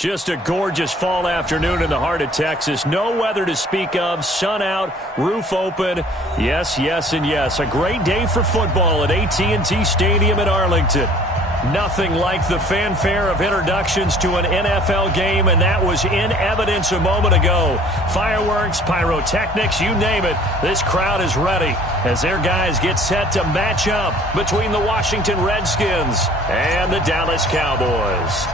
Just a gorgeous fall afternoon in the heart of Texas. No weather to speak of. Sun out, roof open. Yes, yes, and yes. A great day for football at AT&T Stadium in Arlington. Nothing like the fanfare of introductions to an NFL game, and that was in evidence a moment ago. Fireworks, pyrotechnics, you name it. This crowd is ready as their guys get set to match up between the Washington Redskins and the Dallas Cowboys.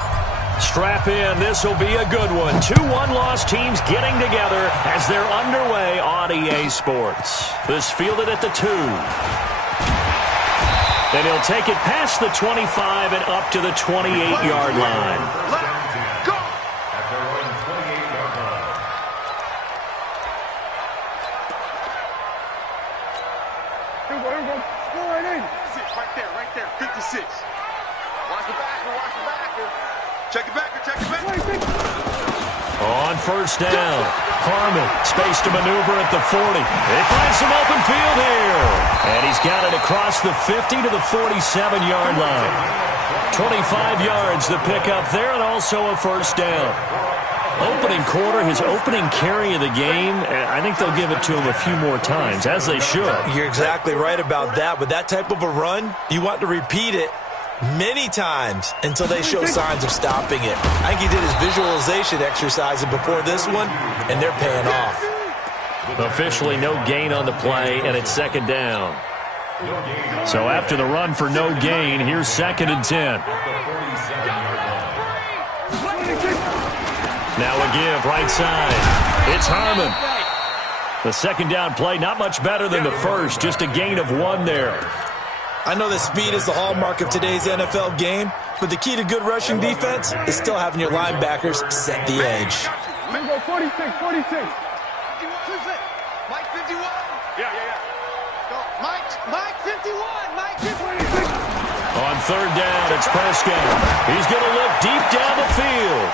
Strap in. This will be a good one. Two one-loss teams getting together as they're underway on EA Sports. This fielded at the 2. Then he'll take it past the 25 and up to the 28-yard line. Let's go! Here we go. Score right in. Right there. 56. Watch the backer. Check it back. On first down, Harmon, space to maneuver at the 40. They find some open field here. And he's got it across the 50 to the 47-yard line. 25 yards the pickup there, and also a first down. Opening quarter, his opening carry of the game, I think they'll give it to him a few more times, as they should. You're exactly right about that. With that type of a run, you want to repeat it many times until they show signs of stopping it. I think he did his visualization exercise before this one, and they're paying off. Officially no gain on the play, and it's second down. So after the run for no gain, here's 2nd and 10. Now a give, right side. It's Harmon. The second down play, not much better than the first, just a gain of 1 there. I know that speed is the hallmark of today's NFL game, but the key to good rushing defense is still having your linebackers set the edge. Here we go, 46. Mike 51. Yeah. Go, Mike 51. Mike 51. On third down, it's Prescott. He's going to look deep down the field.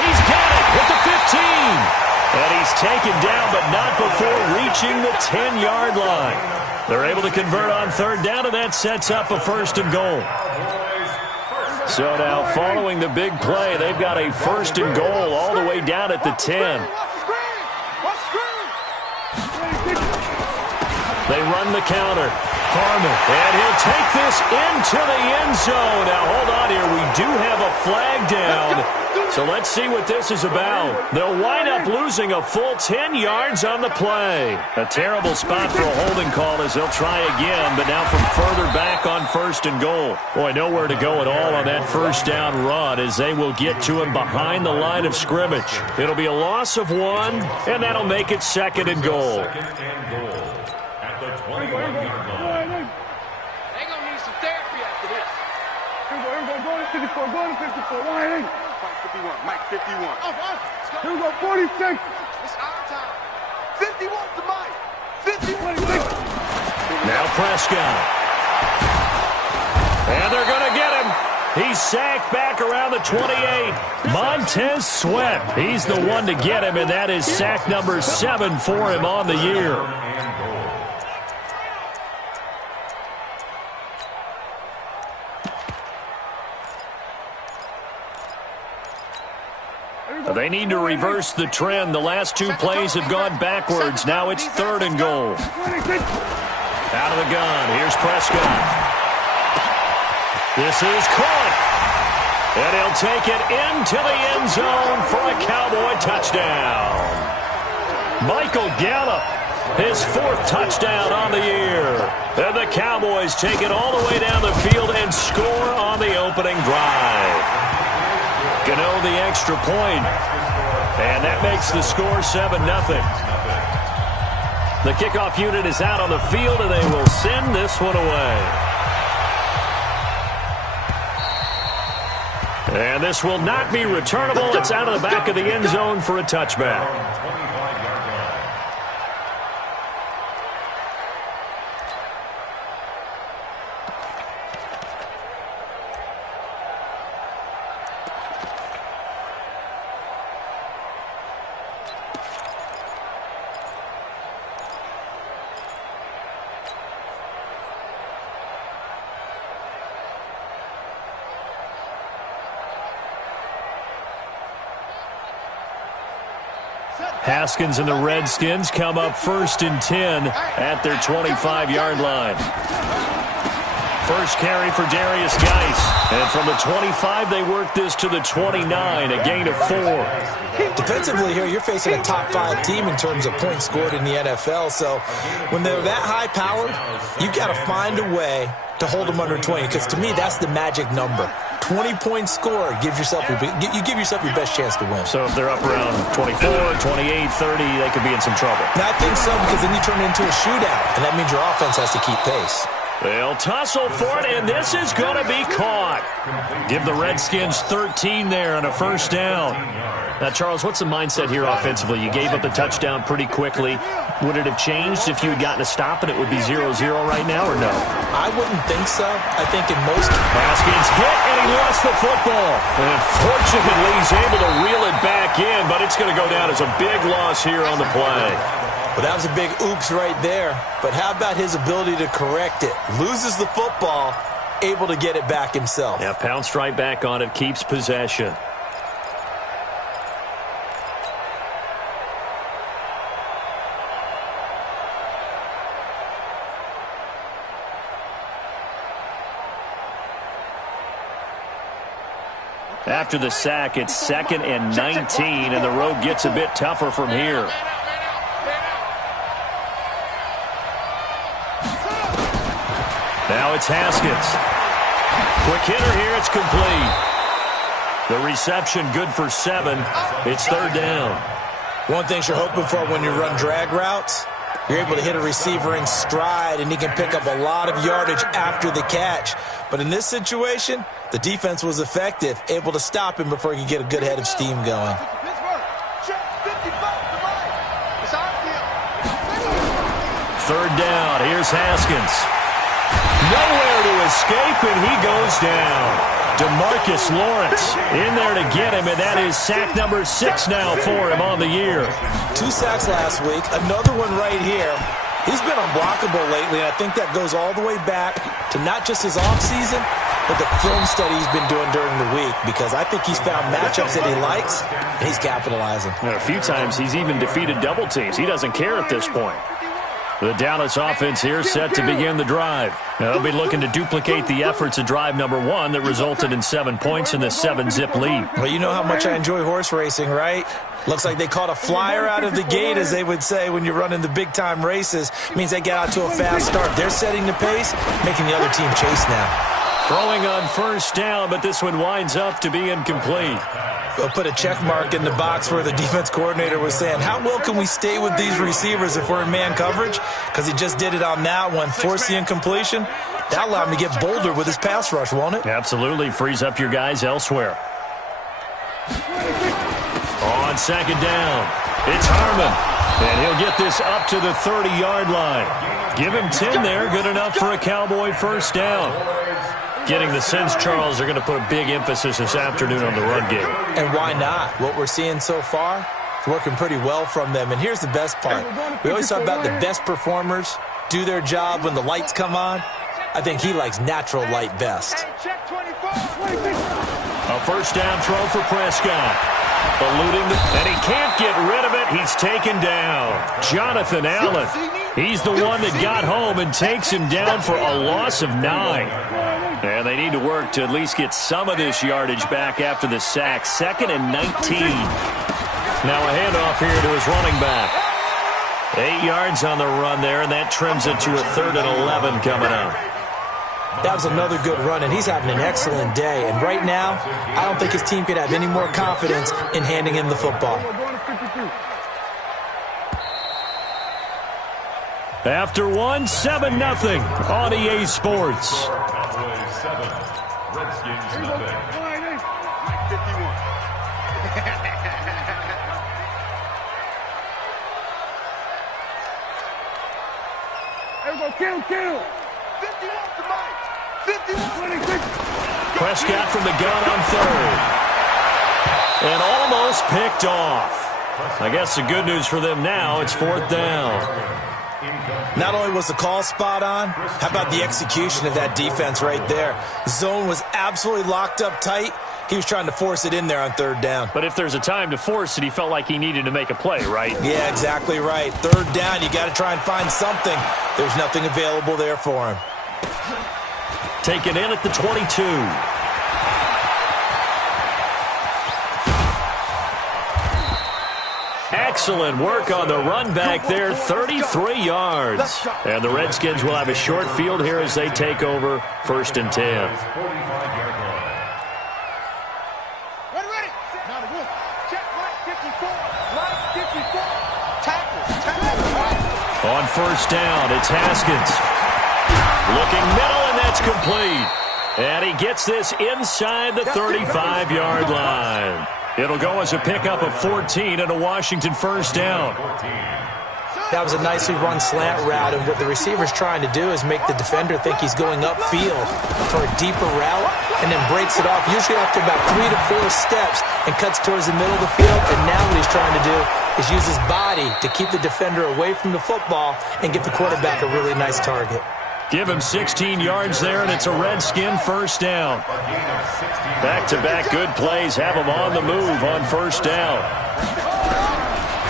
He's got it at the 15. And he's taken down, but not before reaching the 10-yard line. They're able to convert on third down, and that sets up a 1st and goal. So now, following the big play, they've got a 1st and goal all the way down at the 10. They run the counter. Harmon, and he'll take this into the end zone. Now, hold on here. We do have a flag down. So let's see what this is about. They'll wind up losing a full 10 yards on the play. A terrible spot for a holding call as they'll try again, but now from further back on 1st and goal. Boy, nowhere to go at all on that first down run as they will get to him behind the line of scrimmage. It'll be a loss of 1, and that'll make it 2nd and goal. At the 21-yard line. They're going to need some therapy after this. Here we go. Go to 54. Right in. Mike 51. Here we go, 46. It's our time. 51 to Mike. 51 to Mike. Now Prescott. And they're going to get him. He's sacked back around the 28. Montez Sweat. He's the one to get him, and that is sack number 7 for him on the year. They need to reverse the trend. The last 2 plays have gone backwards. Now it's 3rd and goal. Out of the gun. Here's Prescott. This is caught. And he'll take it into the end zone for a Cowboy touchdown. Michael Gallup, his 4th touchdown on the year. And the Cowboys take it all the way down the field and score on the opening drive. Gano the extra point, and that makes the score 7-0. The kickoff unit is out on the field, and they will send this one away. And this will not be returnable. It's out of the back of the end zone for a touchback. Haskins and the Redskins come up 1st and 10 at their 25-yard line. First carry for Darius Geis. And from the 25, they work this to the 29, a gain of 4. Defensively here, you're facing a top-5 team in terms of points scored in the NFL. So when they're that high-powered, you've got to find a way to hold them under 20. Because to me, that's the magic number. 20 points scored, you give yourself your best chance to win. So if they're up around 24, 28, 30, they could be in some trouble. And I think so, because then you turn it into a shootout, and that means your offense has to keep pace. They'll tussle for it, and this is going to be caught. Give the Redskins 13 there on a first down. Now, Charles, what's the mindset here offensively? You gave up the touchdown pretty quickly. Would it have changed if you had gotten a stop and it would be 0-0 right now, or no? I wouldn't think so. I think in most... Haskins hit, and he lost the football. And fortunately, he's able to reel it back in, but it's going to go down as a big loss here on the play. Well, that was a big oops right there. But how about his ability to correct it? Loses the football, able to get it back himself. Yeah, pounced right back on it, keeps possession. After the sack, it's 2nd and 19, and the road gets a bit tougher from here. Now it's Haskins. Quick hitter here, it's complete. The reception good for 7. It's 3rd down. One thing you're hoping for when you run drag routes, you're able to hit a receiver in stride, and he can pick up a lot of yardage after the catch. But in this situation, the defense was effective, able to stop him before he could get a good head of steam going. 3rd down. Here's Haskins. Nowhere to escape, and he goes down. DeMarcus Lawrence in there to get him, and that is sack number 6 now for him on the year. 2 sacks last week, another one right here. He's been unblockable lately, and I think that goes all the way back to not just his offseason, but the film study he's been doing during the week, because I think he's found matchups that he likes, and he's capitalizing. And a few times he's even defeated double teams. He doesn't care at this point. The Dallas offense here set to begin the drive. They'll be looking to duplicate the efforts of drive number 1 that resulted in 7 points in the 7-zip lead. Well, you know how much I enjoy horse racing, right? Looks like they caught a flyer out of the gate, as they would say when you're running the big-time races. Means they get out to a fast start. They're setting the pace, making the other team chase now. Throwing on first down, but this one winds up to be incomplete. We'll put a check mark in the box where the defense coordinator was saying, how well can we stay with these receivers if we're in man coverage? Because he just did it on that one, forced the incompletion. That'll allow him to get bolder with his pass rush, won't it? Absolutely. Frees up your guys elsewhere. On 2nd down, it's Harmon. And he'll get this up to the 30-yard line. Give him 10 there, good enough for a Cowboy first down. Getting the sense, Charles, they're going to put a big emphasis this afternoon on the run game. And why not? What we're seeing so far is working pretty well from them. And here's the best part. We always talk about the best performers do their job when the lights come on. I think he likes natural light best. A first down throw for Prescott. Eluding, and he can't get rid of it. He's taken down. Jonathan Allen. He's the one that got home and takes him down for a loss of 9. And they need to work to at least get some of this yardage back after the sack. 2nd and 19. Now a handoff here to his running back. 8 yards on the run there, and that trims it to a 3rd and 11 coming up. That was another good run, and he's having an excellent day. And right now, I don't think his team could have any more confidence in handing him the football. After 1, 7-0 on EA Sports. Cowboys 7, Redskins 0. Mike 51. Everybody kill. 51 to Mike. 51. Prescott from the gun on 3rd. And almost picked off. I guess the good news for them now, it's 4th down. Not only was the call spot on, how about the execution of that defense right there? Zone was absolutely locked up tight. He was trying to force it in there on third down. But if there's a time to force it, he felt like he needed to make a play, right? Yeah, exactly right. Third down, you got to try and find something. There's nothing available there for him. Taken in at the 22. Excellent work on the run back there, 33 yards. And the Redskins will have a short field here as they take over 1st and 10. On 1st down, it's Haskins. Looking middle, and that's complete. And he gets this inside the 35-yard line. It'll go as a pickup of 14 and a Washington 1st down. That was a nicely run slant route, and what the receiver's trying to do is make the defender think he's going upfield for a deeper route and then breaks it off, usually after about 3 to 4 steps, and cuts towards the middle of the field. And now what he's trying to do is use his body to keep the defender away from the football and get the quarterback a really nice target. Give him 16 yards there, and it's a Redskin 1st down. Back-to-back good plays have him on the move on 1st down.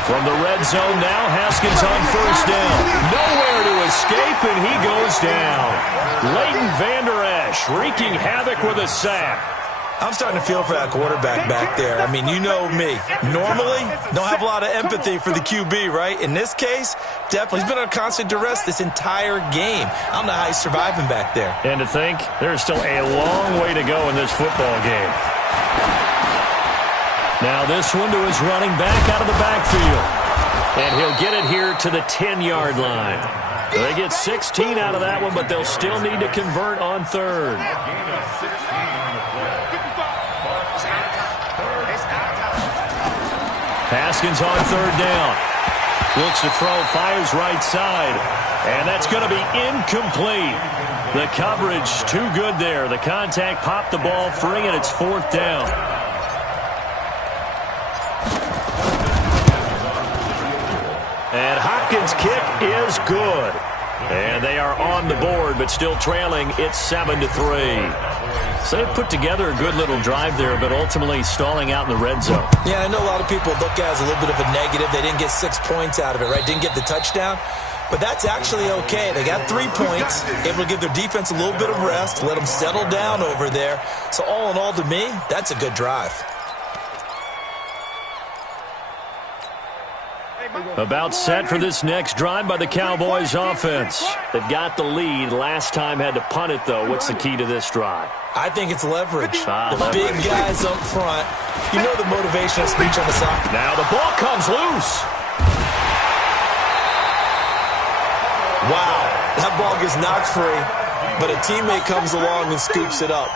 From the red zone now, Haskins on 1st down. Nowhere to escape, and he goes down. Leighton Vander Esch wreaking havoc with a sack. I'm starting to feel for that quarterback back there. I mean, you know me. Normally, don't have a lot of empathy for the QB, right? In this case, definitely. He's been on constant duress this entire game. I don't know how he's surviving back there. And to think, there's still a long way to go in this football game. Now this one to his running back out of the backfield. And he'll get it here to the 10-yard line. They get 16 out of that one, but they'll still need to convert on 3rd. Haskins on 3rd down. Looks to throw, fires right side. And that's going to be incomplete. The coverage too good there. The contact popped the ball free, and it's 4th down. And Hopkins' kick is good. And they are on the board, but still trailing. It's 7-3. So they put together a good little drive there, but ultimately stalling out in the red zone. Yeah, I know a lot of people look at it as a little bit of a negative. They didn't get 6 points out of it, right? Didn't get the touchdown. But that's actually okay. They got 3 points, able to give their defense a little bit of rest, let them settle down over there. So all in all, to me, that's a good drive. About set for this next drive by the Cowboys offense. They've got the lead. Last time had to punt it, though. What's the key to this drive? I think it's leverage. The Leverage. big guys up front. You know the motivational speech on the side. Now the ball comes loose. Wow, that ball gets knocked free, but a teammate comes along and scoops it up.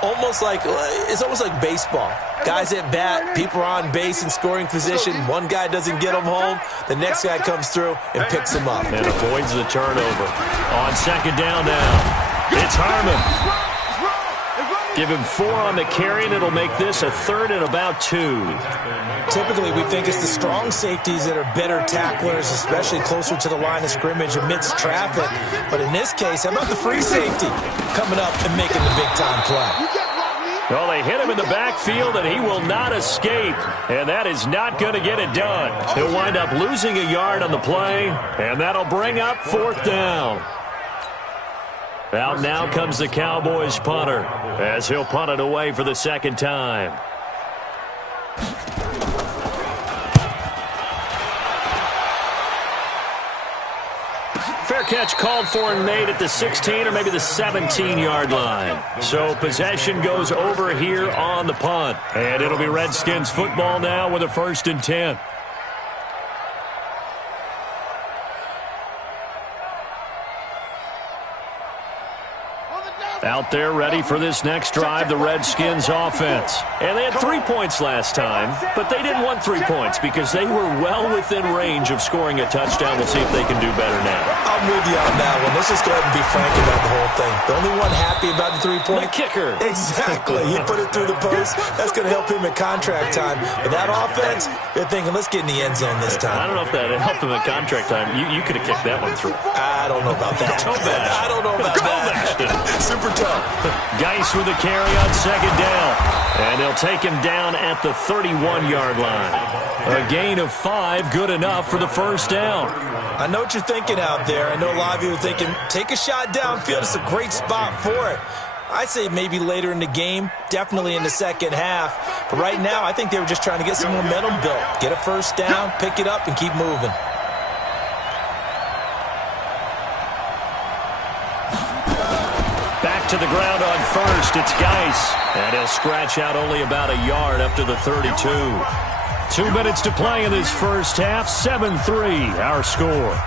It's almost like baseball. Guys at bat, people are on base in scoring position. One guy doesn't get them home. The next guy comes through and picks them up. And avoids the turnover. On 2nd down now, it's Harmon. Give him 4 on the carry, and it'll make this a 3rd and about 2. Typically, we think it's the strong safeties that are better tacklers, especially closer to the line of scrimmage amidst traffic. But in this case, how about the free safety coming up and making the big-time play? Well, they hit him in the backfield, and he will not escape. And that is not going to get it done. He'll wind up losing a yard on the play, and that'll bring up 4th down. Out now comes the Cowboys punter, as he'll punt it away for the 2nd time. Fair catch called for and made at the 16 or maybe the 17-yard line. So possession goes over here on the punt. And it'll be Redskins football now with a 1st and 10. Out there ready for this next drive, the Redskins offense. And they had 3 points last time, but they didn't want 3 points because they were well within range of scoring a touchdown. We'll see if they can do better now. I'm with you on that one. Let's just go ahead and be frank about the whole thing. The only one happy about the 3-point? The kicker. Exactly. He put it through the post. That's going to help him in contract time. But that offense, they're thinking, let's get in the end zone this time. I don't know if that helped him in contract time. You could have kicked that one through. I don't know about that. I don't know about that. Super tough. Geis with a carry on second down. And they'll take him down at the 31-yard line. A gain of 5, good enough for the first down. I know what you're thinking out there. I know a lot of you are thinking, take a shot downfield. It's a great spot for it. I'd say maybe later in the game, definitely in the second half. But right now, I think they were just trying to get some momentum built. Get a first down, pick it up, and keep moving. Back to the ground on first. It's Geis. And he'll scratch out only about a yard up to the 32. 2 minutes to play in this first half. 7-3, our score.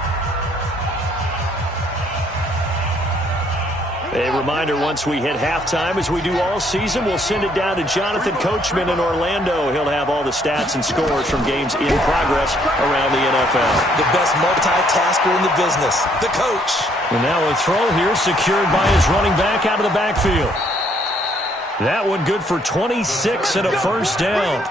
A reminder, once we hit halftime, as we do all season, we'll send it down to Jonathan Coachman in Orlando. He'll have all the stats and scores from games in progress around the NFL. The best multitasker in the business, the coach. And now a throw here secured by his running back out of the backfield. That one good for 26 and a first down.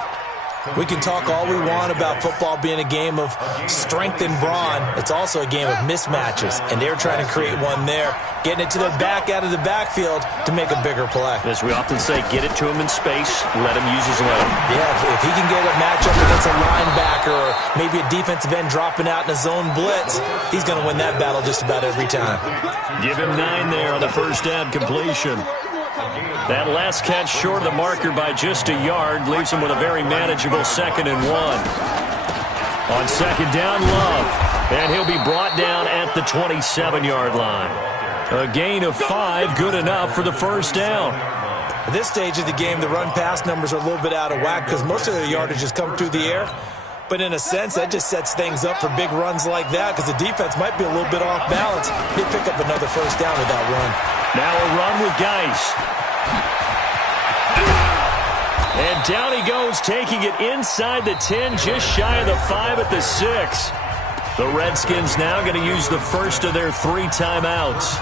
We can talk all we want about football being a game of strength and brawn. It's also a game of mismatches, and they're trying to create one there, getting it to their back out of the backfield to make a bigger play. As we often say, get it to him in space, let him use his leg. Yeah, if he can get a matchup against a linebacker or maybe a defensive end dropping out in a zone blitz, he's going to win that battle just about every time. Give him 9 there on the first down completion. That last catch short of the marker by just a yard leaves him with a very manageable 2nd and 1. On second down, Love. And he'll be brought down at the 27-yard line. A gain of 5, good enough for the first down. At this stage of the game, the run-pass numbers are a little bit out of whack because most of their yardage has come through the air. But in a sense, that just sets things up for big runs like that because the defense might be a little bit off balance. They pick up another first down with that run. Now a run with Geis. And down he goes, taking it inside the 10, just shy of the 5 at the 6. The Redskins now going to use the first of their 3 timeouts,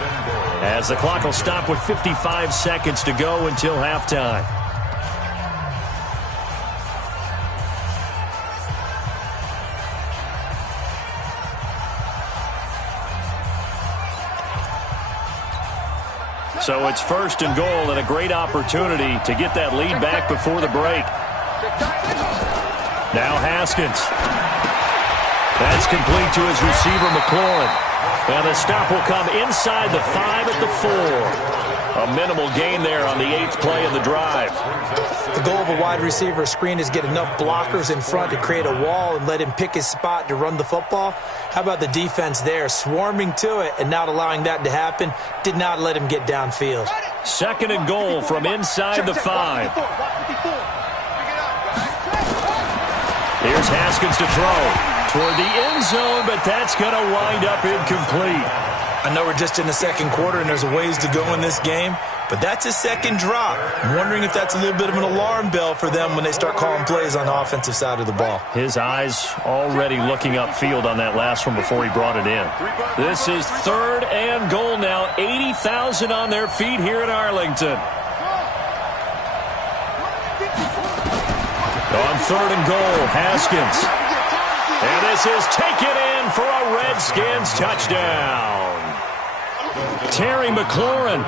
as the clock will stop with 55 seconds to go until halftime. So it's first and goal and a great opportunity to get that lead back before the break. Now Haskins. That's complete to his receiver, McLaurin. And the stop will come inside the 5 at the 4. A minimal gain there on the 8th play of the drive. The goal of a wide receiver screen is get enough blockers in front to create a wall and let him pick his spot to run the football. How about the defense there, swarming to it and not allowing that to happen? Did not let him get downfield. 2nd and goal from inside the 5. Here's Haskins to throw toward the end zone, but that's going to wind up incomplete. I know we're just in the second quarter and there's a ways to go in this game, but that's his second drop. I'm wondering if that's a little bit of an alarm bell for them when they start calling plays on the offensive side of the ball. His eyes already looking upfield on that last one before he brought it in. This is 3rd and goal now. 80,000 on their feet here in Arlington. On 3rd and goal, Haskins. And this is taken in for a Redskins touchdown. Terry McLaurin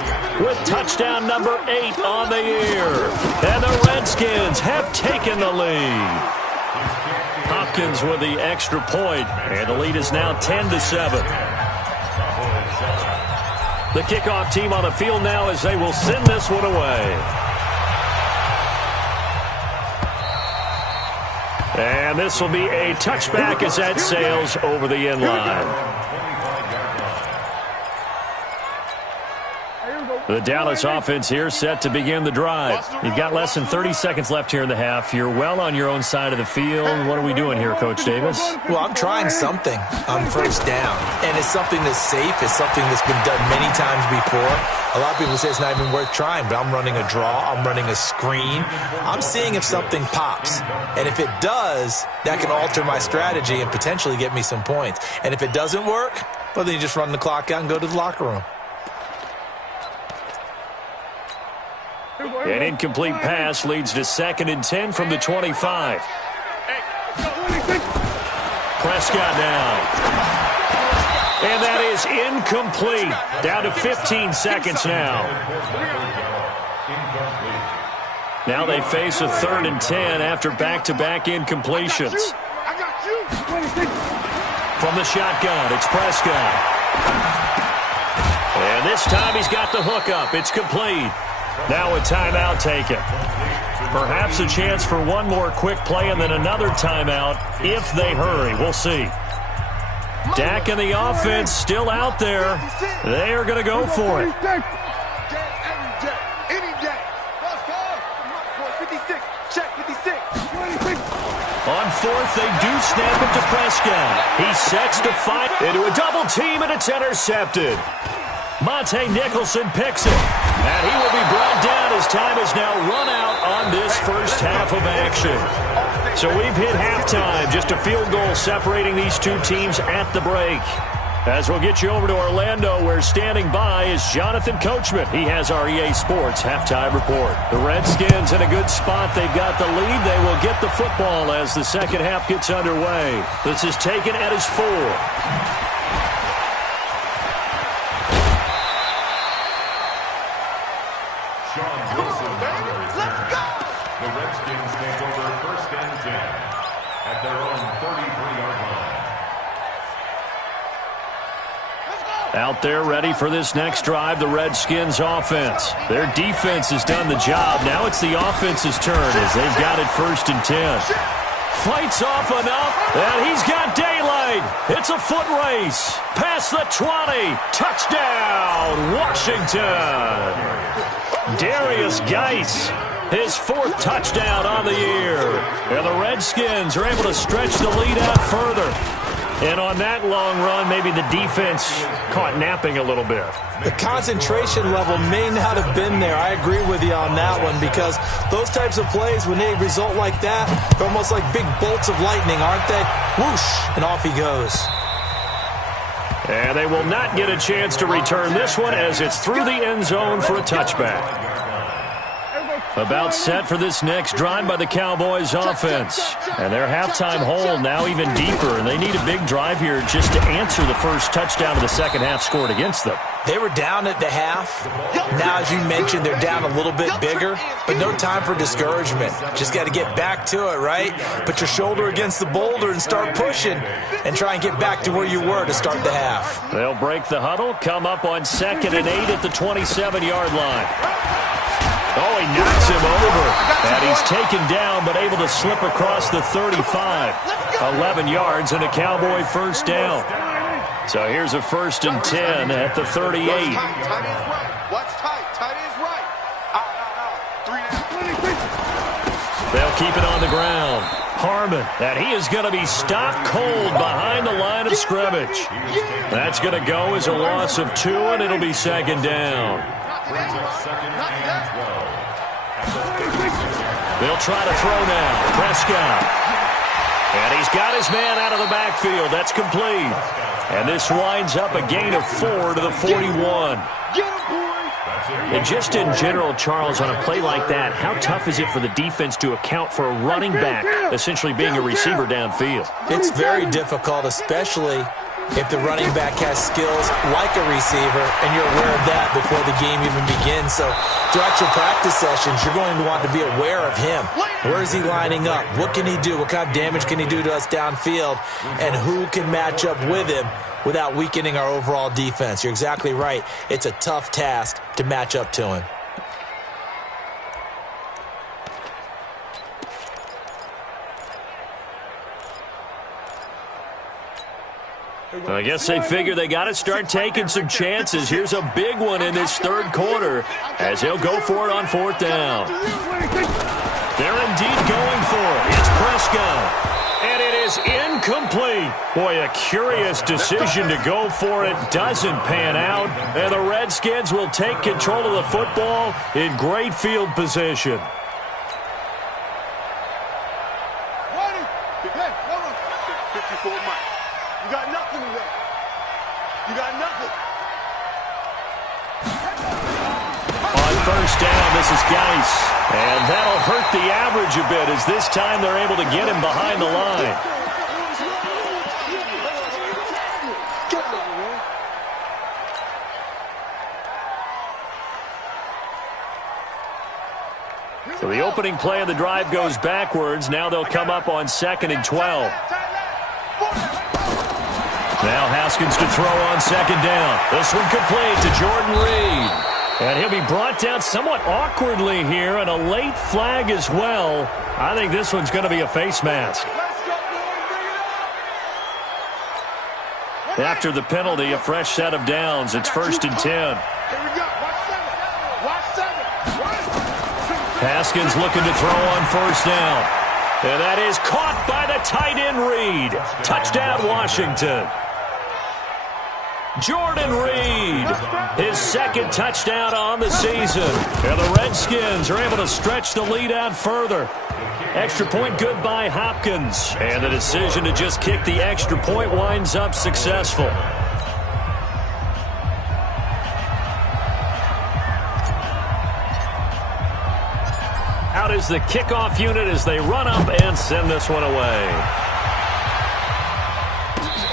with touchdown number 8 on the year. And the Redskins have taken the lead. Hopkins with the extra point, and the lead is now 10-7. The kickoff team on the field now as they will send this one away. And this will be a touchback as that sails over the end line. The Dallas offense here set to begin the drive. You've got less than 30 seconds left here in the half. You're well on your own side of the field. What are we doing here, Coach Davis? Well, I'm trying something on first down, and it's something that's safe. It's something that's been done many times before. A lot of people say it's not even worth trying, but I'm running a draw. I'm running a screen. I'm seeing if something pops, and if it does, that can alter my strategy and potentially get me some points. And if it doesn't work, well, then you just run the clock out and go to the locker room. An incomplete pass leads to 2nd and 10 from the 25. Prescott now. And that is incomplete. Down to 15 seconds now. Now they face a 3rd and 10 after back-to-back incompletions. From the shotgun, it's Prescott. And this time he's got the hook up. It's complete. Now a timeout taken. Perhaps a chance for one more quick play and then another timeout if they hurry. We'll see. Dak and the offense still out there. They are going to go for it. On 4th, they do snap it to Prescott. He sets to fight into a double team, and it's intercepted. Monte Nicholson picks it, and he will be brought down as time is now run out on this first half of action. So we've hit halftime, just a field goal separating these two teams at the break. As we'll get you over to Orlando, where standing by is Jonathan Coachman. He has our EA Sports halftime report. The Redskins in a good spot. They've got the lead. They will get the football as the second half gets underway. This is taken at his 4. The Redskins take over 1st and 10 at their own 33-yard line. Out there ready for this next drive, the Redskins offense. Their defense has done the job. Now it's the offense's turn as they've got it 1st and 10. Fights off enough, and he's got daylight. It's a foot race. Past the 20. Touchdown, Washington. Darius Geis, his 4th touchdown on the year. And the Redskins are able to stretch the lead out further. And on that long run, maybe the defense caught napping a little bit. The concentration level may not have been there. I agree with you on that one, because those types of plays, when they result like that, they're almost like big bolts of lightning, aren't they? Whoosh, and off he goes. And they will not get a chance to return this one as it's through the end zone for a touchback. About set for this next drive by the Cowboys offense. And their halftime hole now even deeper, and they need a big drive here just to answer the first touchdown of the second half scored against them. They were down at the half. Now, as you mentioned, they're down a little bit bigger, but no time for discouragement. Just got to get back to it, right? Put your shoulder against the boulder and start pushing and try and get back to where you were to start the half. They'll break the huddle, come up on 2nd and 8 at the 27-yard line. Oh, he knocks him over, and he's taken down but able to slip across the 35. 11 yards and a Cowboy first down. So here's a 1st and 10 at the 38. What's tight? Tight is right. Out. They'll keep it on the ground. Harmon, and he is going to be stopped cold behind the line of scrimmage. That's going to go as a loss of 2, and it'll be 2nd down. They'll try to throw now. Prescott. And he's got his man out of the backfield. That's complete. And this winds up a gain of 4 to the 41. And just in general, Charles, on a play like that, how tough is it for the defense to account for a running back essentially being a receiver downfield? It's very difficult, especially if the running back has skills like a receiver, and you're aware of that before the game even begins. So throughout your practice sessions, you're going to want to be aware of him. Where is he lining up? What can he do? What kind of damage can he do to us downfield? And who can match up with him without weakening our overall defense? You're exactly right. It's a tough task to match up to him. I guess they figure they got to start taking some chances. Here's a big one in this third quarter as he'll go for it on fourth down. They're indeed going for it. It's Prescott. And it is incomplete. Boy, a curious decision to go for it. Doesn't pan out. And the Redskins will take control of the football in great field position. You got nothing today. You got nothing. On first down, this is Geis. And that'll hurt the average a bit as this time they're able to get him behind the line. So the opening play of the drive goes backwards. Now they'll come up on 2nd and 12. Now Haskins to throw on second down. This one complete to Jordan Reed. And he'll be brought down somewhat awkwardly here, and a late flag as well. I think this one's going to be a face mask. After the penalty, a fresh set of downs. It's 1st and 10. Haskins looking to throw on first down. And that is caught by the tight end Reed. Touchdown, Washington. Jordan Reed, his second touchdown on the season. And the Redskins are able to stretch the lead out further. Extra point good by Hopkins. And the decision to just kick the extra point winds up successful. Out is the kickoff unit as they run up and send this one away.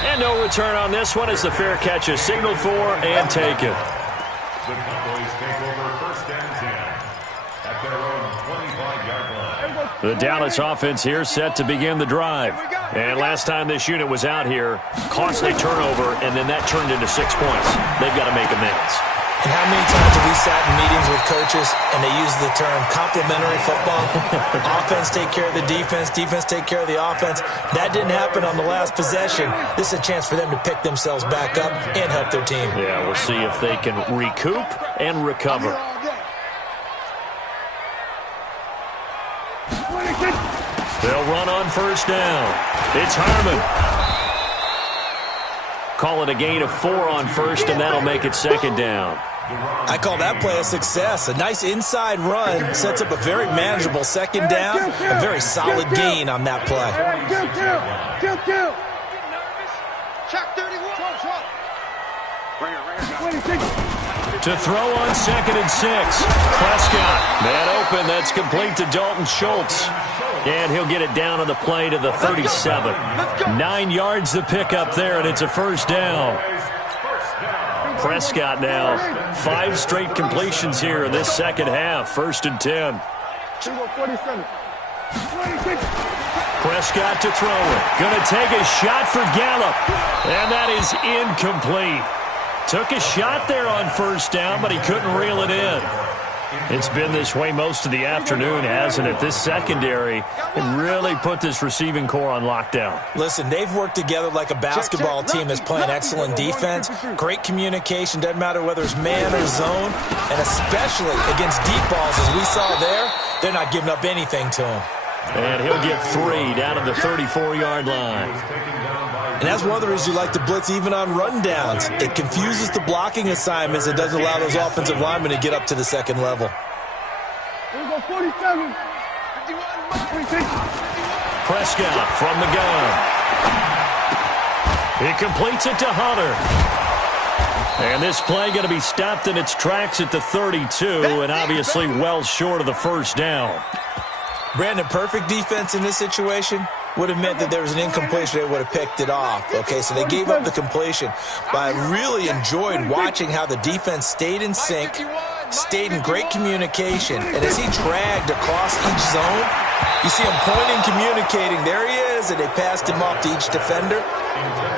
And no return on this one as the fair catch is signaled for and taken. The Cowboys take over 1st and 10 at their own 25-yard line. The Dallas offense here set to begin the drive. And last time this unit was out here, costly turnover, and then that turned into 6 points. They've got to make amends. And how many times have we sat in meetings with coaches and they use the term complementary football? Offense take care of the defense, defense take care of the offense. That didn't happen on the last possession. This is a chance for them to pick themselves back up and help their team. Yeah, we'll see if they can recoup and recover. They'll run on first down. It's Harmon. Call it a gain of 4 on first, and that'll make it 2nd down. I call that play a success. A nice inside run sets up a very manageable 2nd down. A very solid gain on that play. To throw on 2nd and 6. Prescott. Man open. That's complete to Dalton Schultz. And he'll get it down on the play to the 37. 9 yards to pick up there, and it's a first down. Prescott now 5 straight completions here in this second half. 1st and 10. Prescott to throw it. Going to take a shot for Gallup. And that is incomplete. Took a shot there on first down, but he couldn't reel it in. It's been this way most of the afternoon, hasn't it? This secondary really put this receiving core on lockdown. Listen, they've worked together like a basketball team that's playing excellent defense. Great communication, doesn't matter whether it's man or zone. And especially against deep balls, as we saw there, they're not giving up anything to him. And he'll get 3 down at the 34-yard line. And that's one of the reasons you like to blitz even on rundowns. It confuses the blocking assignments. It doesn't allow those offensive linemen to get up to the second level. Prescott from the gun. He completes it to Hunter. And this play going to be stopped in its tracks at the 32, and obviously well short of the first down. Brandon, perfect defense in this situation would have meant that there was an incompletion. They would have picked it off. Okay, so they gave up the completion. But I really enjoyed watching how the defense stayed in sync, stayed in great communication. And as he dragged across each zone, you see him pointing, communicating. There he is, and they passed him off to each defender.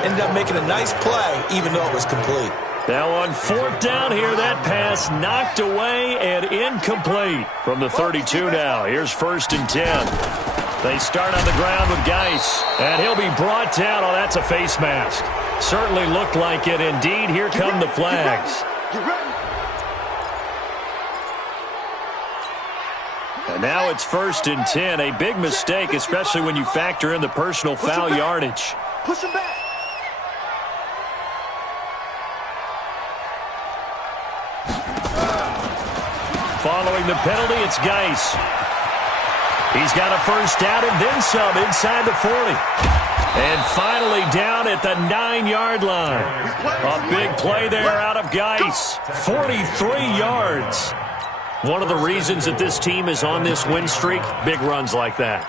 Ended up making a nice play, even though it was complete. Now on 4th down here, that pass knocked away and incomplete from the 32 now. Here's 1st and 10. They start on the ground with Geis, and he'll be brought down. Oh, that's a face mask. Certainly looked like it. Indeed, here come the flags. And now it's 1st and 10. A big mistake, especially when you factor in the personal foul yardage. Push him back. Following the penalty, it's Geis. He's got a first down and then some inside the 40. And finally down at the 9-yard line. A big play there out of Geis. 43 yards. One of the reasons that this team is on this win streak, big runs like that.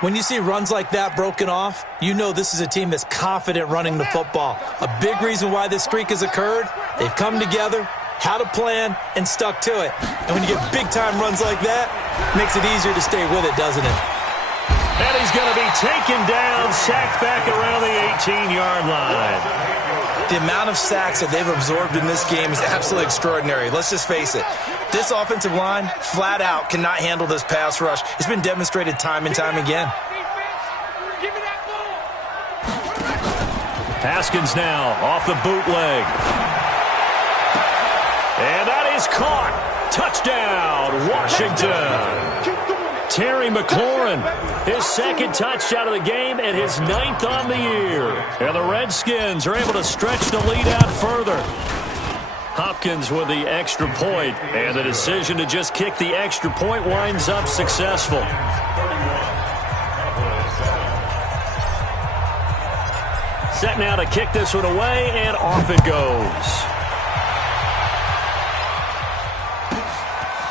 When you see runs like that broken off, you know this is a team that's confident running the football. A big reason why this streak has occurred, they've come together, had a plan, and stuck to it. And when you get big-time runs like that, it makes it easier to stay with it, doesn't it? And he's going to be taken down, sacked back around the 18-yard line. The amount of sacks that they've absorbed in this game is absolutely extraordinary. Let's just face it. This offensive line, flat out, cannot handle this pass rush. It's been demonstrated time and time again. Haskins now off the bootleg. And that is caught. Touchdown, Washington. Terry McLaurin, his 2nd touchdown of the game and his 9th on the year. And the Redskins are able to stretch the lead out further. Hopkins with the extra point, and the decision to just kick the extra point winds up successful. Set now to kick this one away, and off it goes.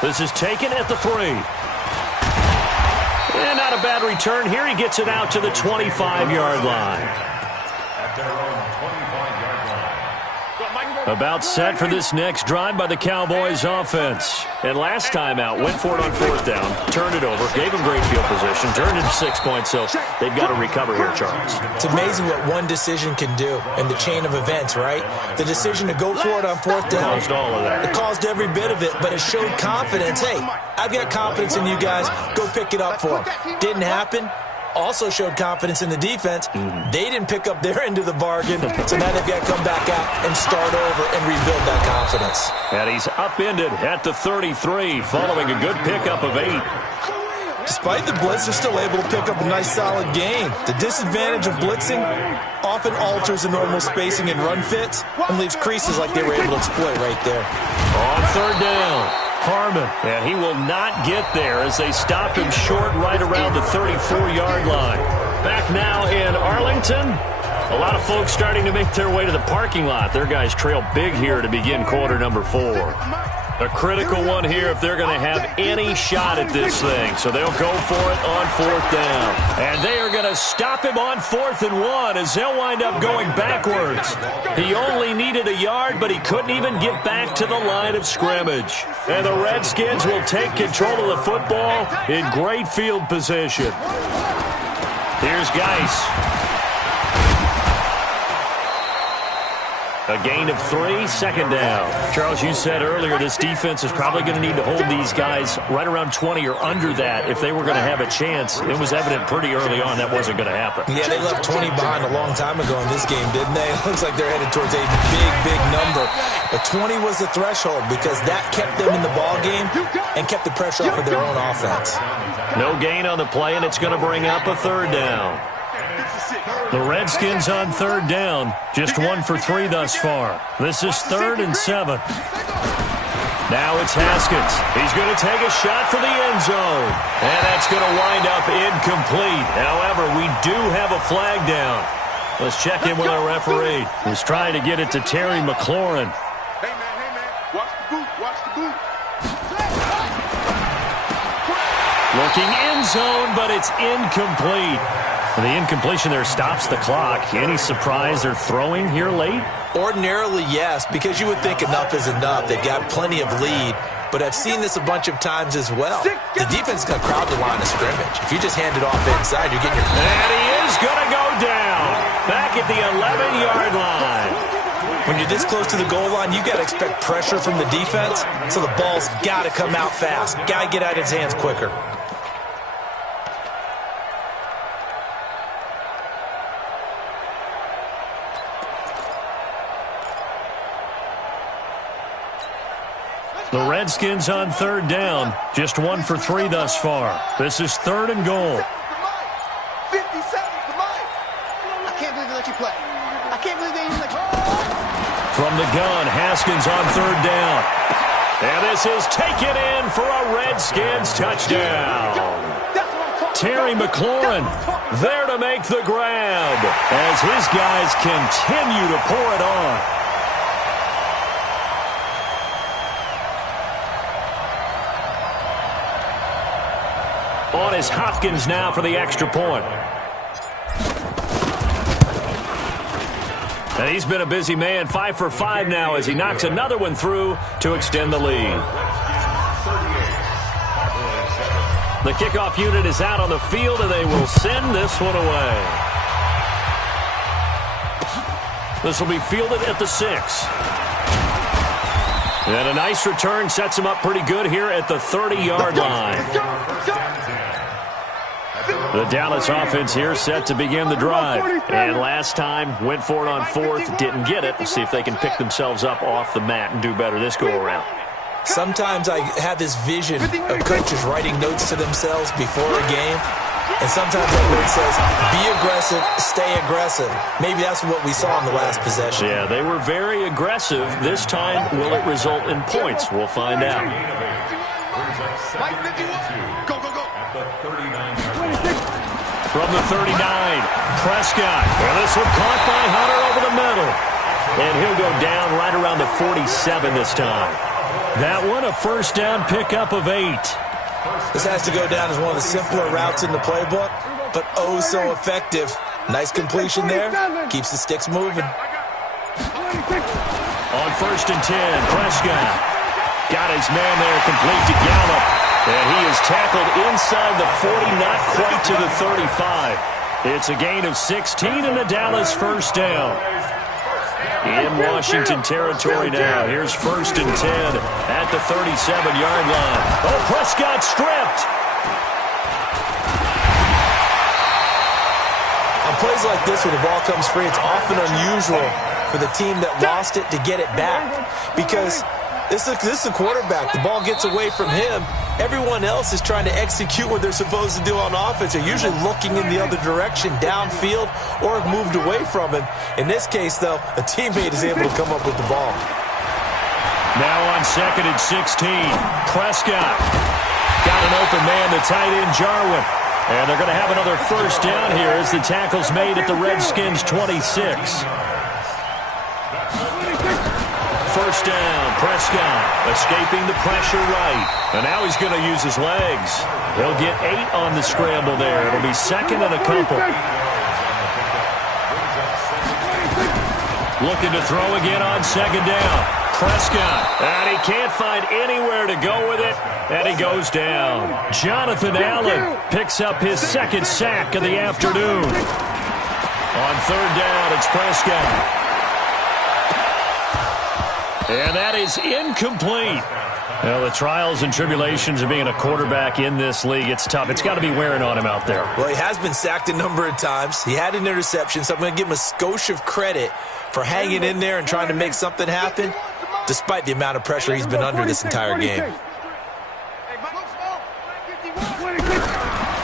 This is taken at the 3. And not a bad return here. He gets it out to the 25-yard line. About set for this next drive by the Cowboys offense. And last time out, went for it on 4th down, turned it over, gave him great field position, turned it to 6 points, so they've got to recover here, Charles. It's amazing what one decision can do in the chain of events, right? The decision to go for it on 4th down, Caused all of that. It caused every bit of it, but it showed confidence. Hey, I've got confidence in you guys. Go pick it up for them. Didn't happen. Also showed confidence in the defense. They didn't pick up their end of the bargain, so now they've got to come back out and start over and rebuild that confidence. And he's upended at the 33 following a good pickup of 8. Despite the blitz, they're still able to pick up a nice, solid gain. The disadvantage of blitzing often alters the normal spacing and run fits and leaves creases like they were able to exploit right there. On 3rd down. Harmon, and he will not get there as they stop him short right around the 34-yard line. Back now in Arlington. A lot of folks starting to make their way to the parking lot. Their guys trail big here to begin quarter number 4. A critical one here if they're going to have any shot at this thing. So they'll go for it on 4th down. And they are going to stop him on 4th and 1 as they'll wind up going backwards. He only needed a yard, but he couldn't even get back to the line of scrimmage. And the Redskins will take control of the football in great field position. Here's Geis. A gain of 3, 2nd down. Charles, you said earlier this defense is probably going to need to hold these guys right around 20 or under that if they were going to have a chance. It was evident pretty early on that wasn't going to happen. Yeah, they left 20 behind a long time ago in this game, didn't they? It looks like they're headed towards a big, big number. But 20 was the threshold because that kept them in the ball game and kept the pressure off of their own offense. No gain on the play, and it's going to bring up a 3rd down. The Redskins on 3rd down, just 1 for 3 thus far. This is 3rd and 7. Now it's Haskins. He's going to take a shot for the end zone. And that's going to wind up incomplete. However, we do have a flag down. Let's check in with our referee, who's trying to get it to Terry McLaurin. Hey, man, watch the boot, watch the boot. Looking end zone, but it's incomplete. The incompletion there stops the clock. Any surprise they're throwing here late? Ordinarily, yes, because you would think enough is enough. They've got plenty of lead, but I've seen this a bunch of times as well. The defense is going to crowd the line of scrimmage. If you just hand it off inside, you're getting your... And he is going to go down back at the 11-yard line. When you're this close to the goal line, you've got to expect pressure from the defense, so the ball's got to come out fast. Got to get out of his hands quicker. The Redskins on third down. Just 1 for 3 thus far. This is 3rd and goal. 50 seconds to Mike. I can't believe they let you play. I can't believe they even let you play. From the gun, Haskins on 3rd down. And this is taken in for a Redskins touchdown. Terry McLaurin there to make the grab as his guys continue to pour it on. On is Hopkins now for the extra point. And he's been a busy man, 5 for 5 now as he knocks another one through to extend the lead. The kickoff unit is out on the field, and they will send this one away. This will be fielded at the 6. And a nice return sets him up pretty good here at the 30-yard line. The Dallas offense here set to begin the drive. And last time, went for it on 4th, didn't get it. We'll see if they can pick themselves up off the mat and do better this go-around. Sometimes I have this vision of coaches writing notes to themselves before a game. And sometimes that note says, be aggressive, stay aggressive. Maybe that's what we saw in the last possession. Yeah, they were very aggressive. This time, will it result in points? We'll find out. Go, go, go. From the 39, Prescott. And this one caught by Hunter over the middle. And he'll go down right around the 47 this time. That one, a first down pickup of 8. This has to go down as one of the simpler routes in the playbook, but oh so effective. Nice completion there. Keeps the sticks moving. On 1st and 10, Prescott got his man there complete to Gallup. And he is tackled inside the 40, not quite to the 35. It's a gain of 16 and a Dallas first down. In Washington territory now. Here's 1st and 10 at the 37-yard line. Oh, Prescott stripped. On plays like this where the ball comes free, it's often unusual for the team that lost it to get it back. Because this is a quarterback. The ball gets away from him. Everyone else is trying to execute what they're supposed to do on offense. They're usually looking in the other direction, downfield, or have moved away from him. In this case, though, a teammate is able to come up with the ball. Now on 2nd and 16, Prescott got an open man, the tight end Jarwin. And they're going to have another first down here as the tackle's made at the Redskins 26. First down, Prescott escaping the pressure right. And now he's going to use his legs. He'll get 8 on the scramble there. It'll be 2nd and a couple. Looking to throw again on 2nd down. Prescott, and he can't find anywhere to go with it, and he goes down. Jonathan Allen picks up his 2nd sack of the afternoon. On 3rd down, it's Prescott. And that is incomplete. Well, the trials and tribulations of being a quarterback in this league, it's tough. It's got to be wearing on him out there. Well, he has been sacked a number of times. He had an interception, so I'm going to give him a skosh of credit for hanging in there and trying to make something happen, despite the amount of pressure he's been under this entire game.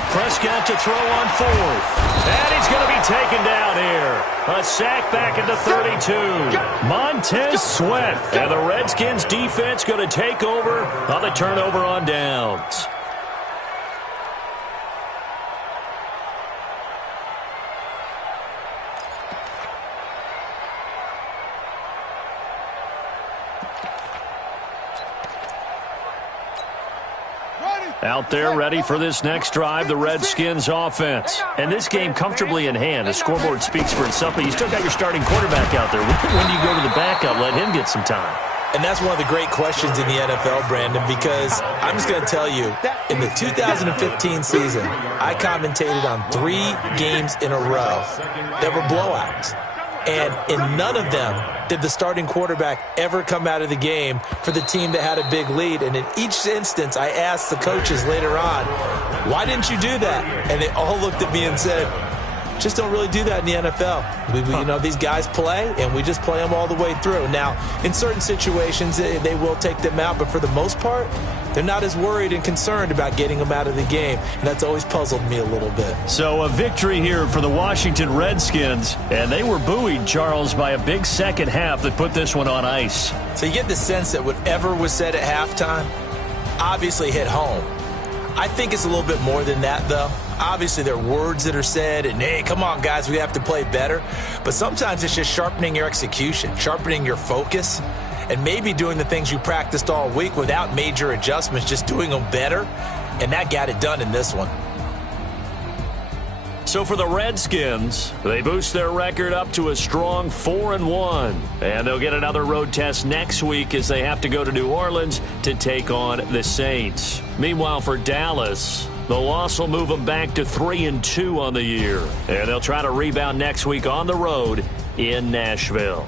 Prescott to throw on 4th. And he's going to be taken down here. A sack back at the 32. Montez Sweat. And the Redskins defense going to take over on the turnover on downs. Out there ready for this next drive, the Redskins offense. And this game comfortably in hand. The scoreboard speaks for itself, but you still got your starting quarterback out there. When do you go to the backup, let him get some time? And that's one of the great questions in the NFL, Brandon, because I'm just going to tell you, in the 2015 season, I commentated on 3 games in a row that were blowouts. And in none of them did the starting quarterback ever come out of the game for the team that had a big lead. And in each instance, I asked the coaches later on, why didn't you do that? And they all looked at me and said, Just don't really do that in the NFL. These guys play, and we just play them all the way through. Now, in certain situations, they will take them out, but for the most part, they're not as worried and concerned about getting them out of the game, and that's always puzzled me a little bit. So a victory here for the Washington Redskins, and they were buoyed, Charles, by a big second half that put this one on ice. So you get the sense that whatever was said at halftime obviously hit home. I think it's a little bit more than that, though. Obviously, there are words that are said, and, hey, come on, guys, we have to play better. But sometimes it's just sharpening your execution, sharpening your focus, and maybe doing the things you practiced all week without major adjustments, just doing them better. And that got it done in this one. So for the Redskins, they boost their record up to a strong 4-1. And they'll get another road test next week as they have to go to New Orleans to take on the Saints. Meanwhile, for Dallas, the loss will move them back to 3-2 on the year. And they'll try to rebound next week on the road in Nashville.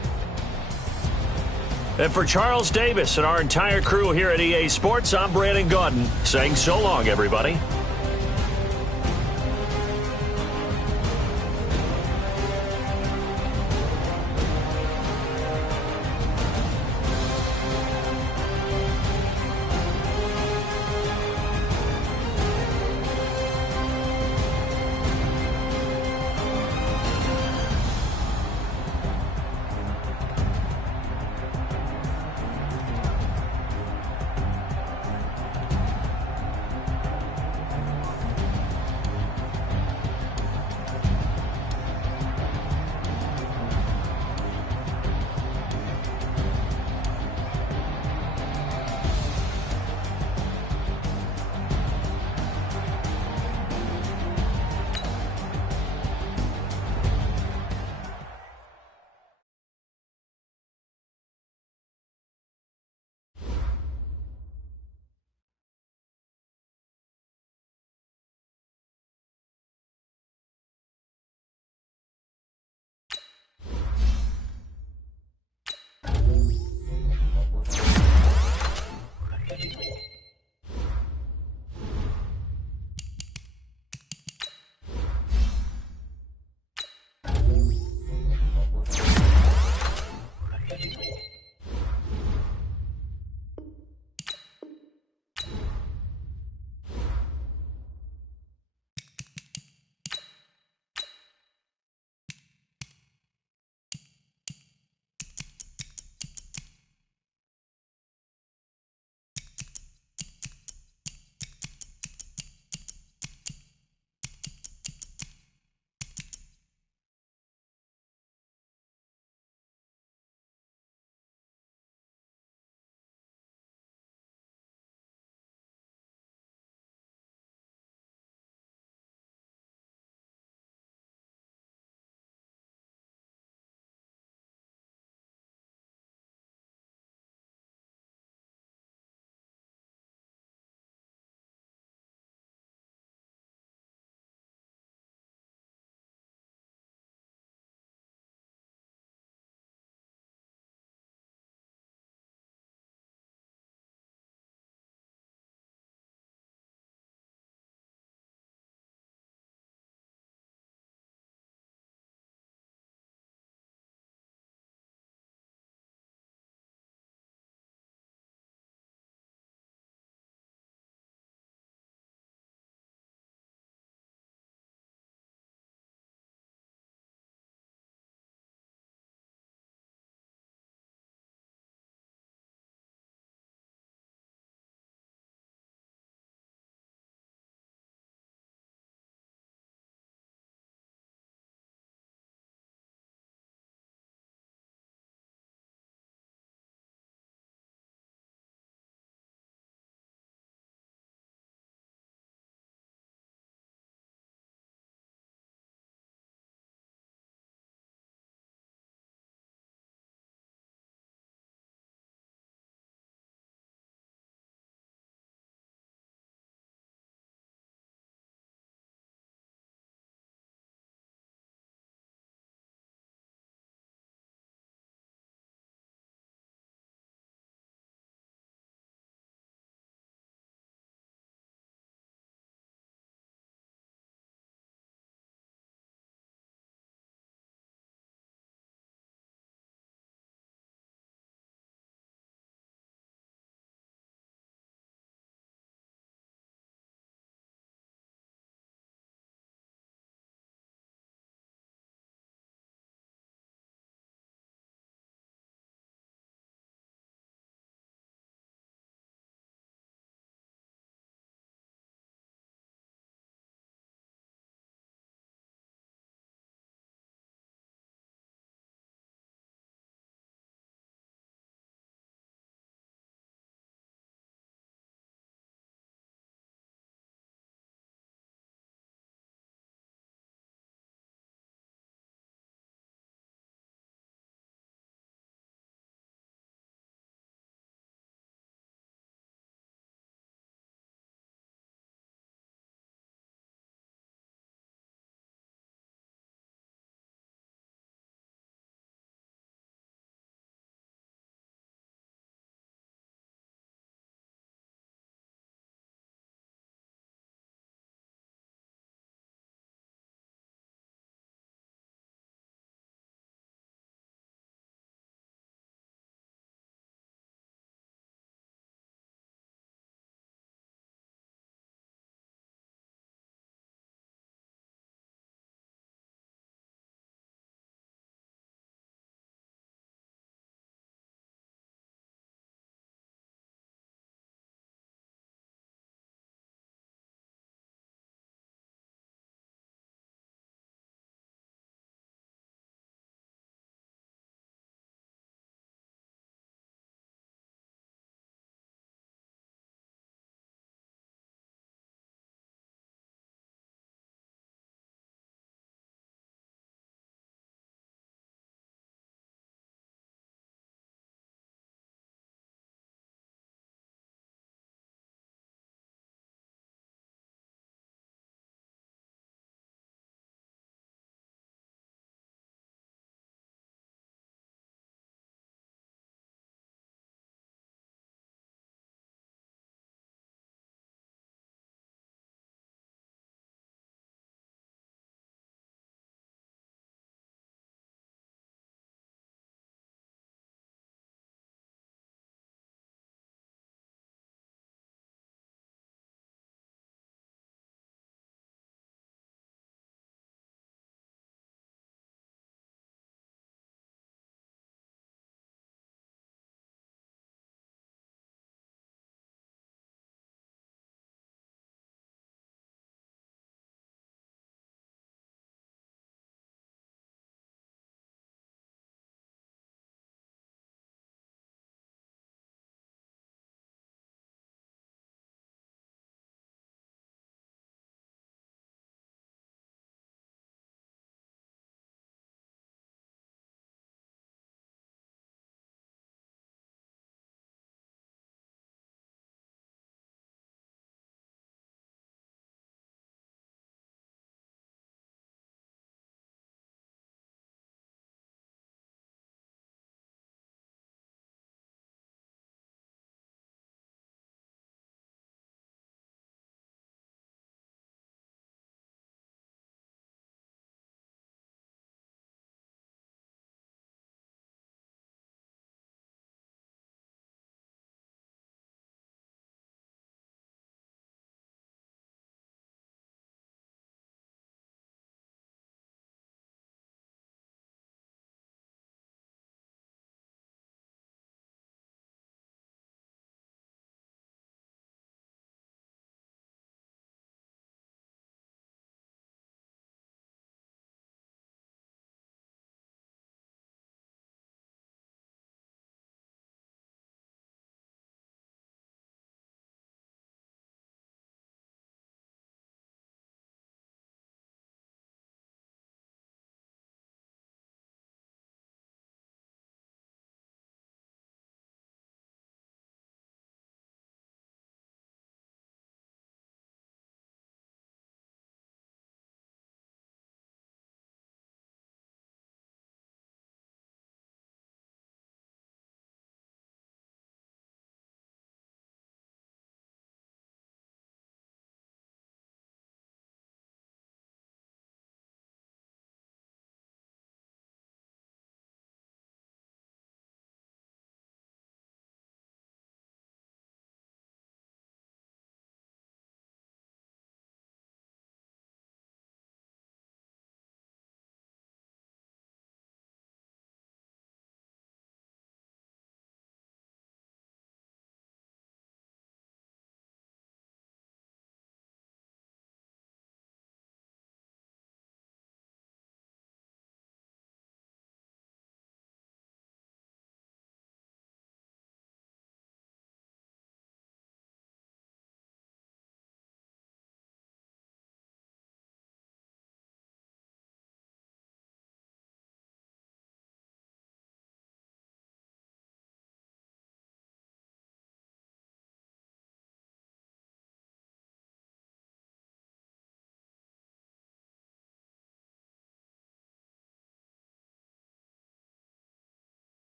And for Charles Davis and our entire crew here at EA Sports, I'm Brandon Gaudin saying so long, everybody.